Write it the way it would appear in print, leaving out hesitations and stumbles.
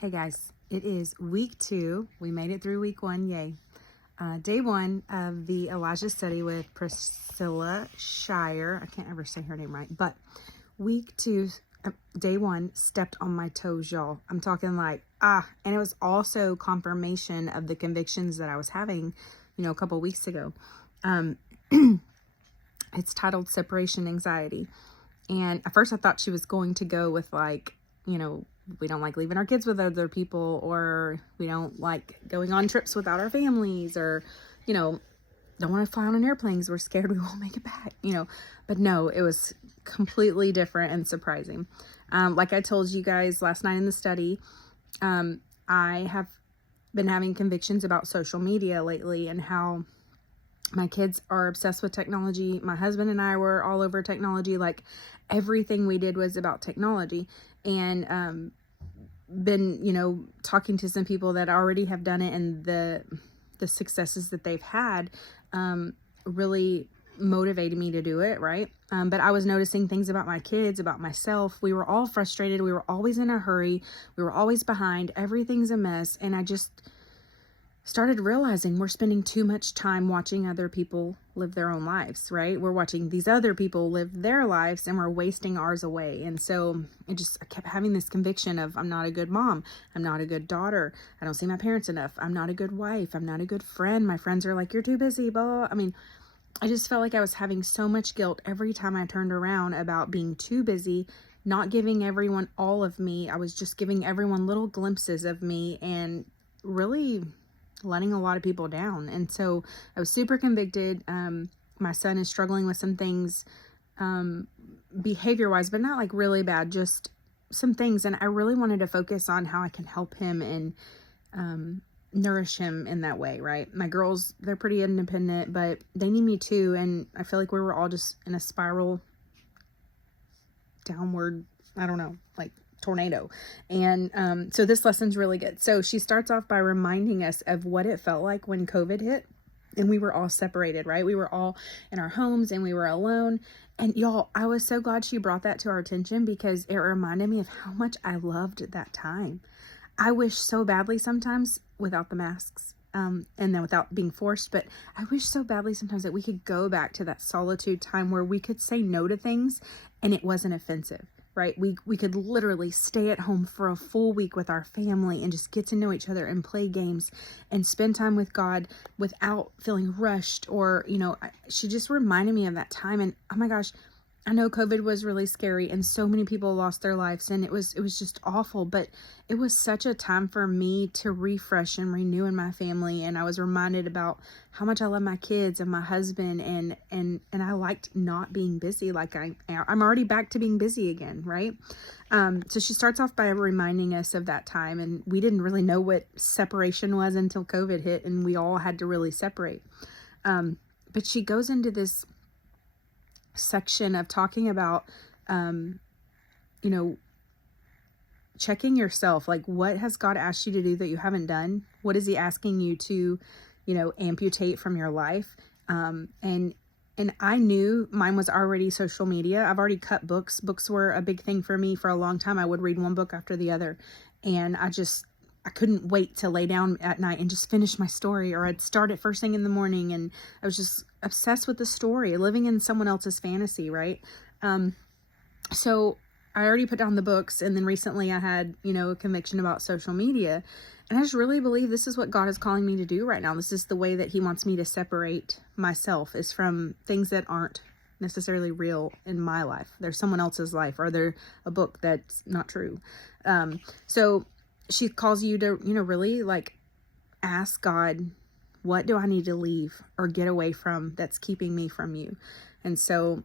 Hey guys, it is week 2. We made it through week 1, yay. Day 1 of the Elijah study with Priscilla Shirer. I can't ever say her name right, but week 2, day 1, stepped on my toes, y'all. I'm talking like, and it was also confirmation of the convictions that I was having, a couple weeks ago. It's titled Separation Anxiety. And at first I thought she was going to go with we don't like leaving our kids with other people, or we don't like going on trips without our families, or, don't want to fly on airplanes. We're scared we won't make it back, but no, it was completely different and surprising. Like I told you guys last night in the study, I have been having convictions about social media lately and how my kids are obsessed with technology. My husband and I were all over technology. Like everything we did was about technology. And been, talking to some people that already have done it, and the successes that they've had really motivated me to do it, right? But I was noticing things about my kids, about myself. We were all frustrated. We were always in a hurry. We were always behind. Everything's a mess. And I just started realizing we're spending too much time watching other people live their own lives, right? We're watching these other people live their lives and we're wasting ours away. And so I kept having this conviction of, I'm not a good mom. I'm not a good daughter. I don't see my parents enough. I'm not a good wife. I'm not a good friend. My friends are like, you're too busy, blah. I just felt like I was having so much guilt every time I turned around about being too busy, not giving everyone all of me. I was just giving everyone little glimpses of me and really letting a lot of people down. And so I was super convicted. My son is struggling with some things, behavior wise, but not like really bad, just some things. And I really wanted to focus on how I can help him and, nourish him in that way. Right. My girls, they're pretty independent, but they need me too. And I feel like we were all just in a spiral downward, I don't know, like tornado. And so this lesson's really good. So she starts off by reminding us of what it felt like when COVID hit and we were all separated, right? We were all in our homes and we were alone. And y'all, I was so glad she brought that to our attention, because it reminded me of how much I loved that time. I wish so badly sometimes without the masks, and then without being forced, but I wish so badly sometimes that we could go back to that solitude time where we could say no to things and it wasn't offensive. Right? We could literally stay at home for a full week with our family and just get to know each other and play games and spend time with God without feeling rushed or, she just reminded me of that time. And oh my gosh, I know COVID was really scary and so many people lost their lives and it was just awful, but it was such a time for me to refresh and renew in my family. And I was reminded about how much I love my kids and my husband, and I liked not being busy. Like I'm already back to being busy again. Right. So she starts off by reminding us of that time, and we didn't really know what separation was until COVID hit and we all had to really separate. But she goes into this section of talking about checking yourself. Like, what has God asked you to do that you haven't done? What is he asking you to amputate from your life? And I knew mine was already social media. I've already cut books. Books were a big thing for me for a long time. I would read one book after the other, and I couldn't wait to lay down at night and just finish my story, or I'd start it first thing in the morning. And I was just obsessed with the story, living in someone else's fantasy. Right. So I already put down the books. And then recently I had, a conviction about social media. And I just really believe this is what God is calling me to do right now. This is the way that he wants me to separate myself, is from things that aren't necessarily real in my life. They're someone else's life, or they're a book that's not true. So she calls you to, really like ask God, what do I need to leave or get away from that's keeping me from you? And so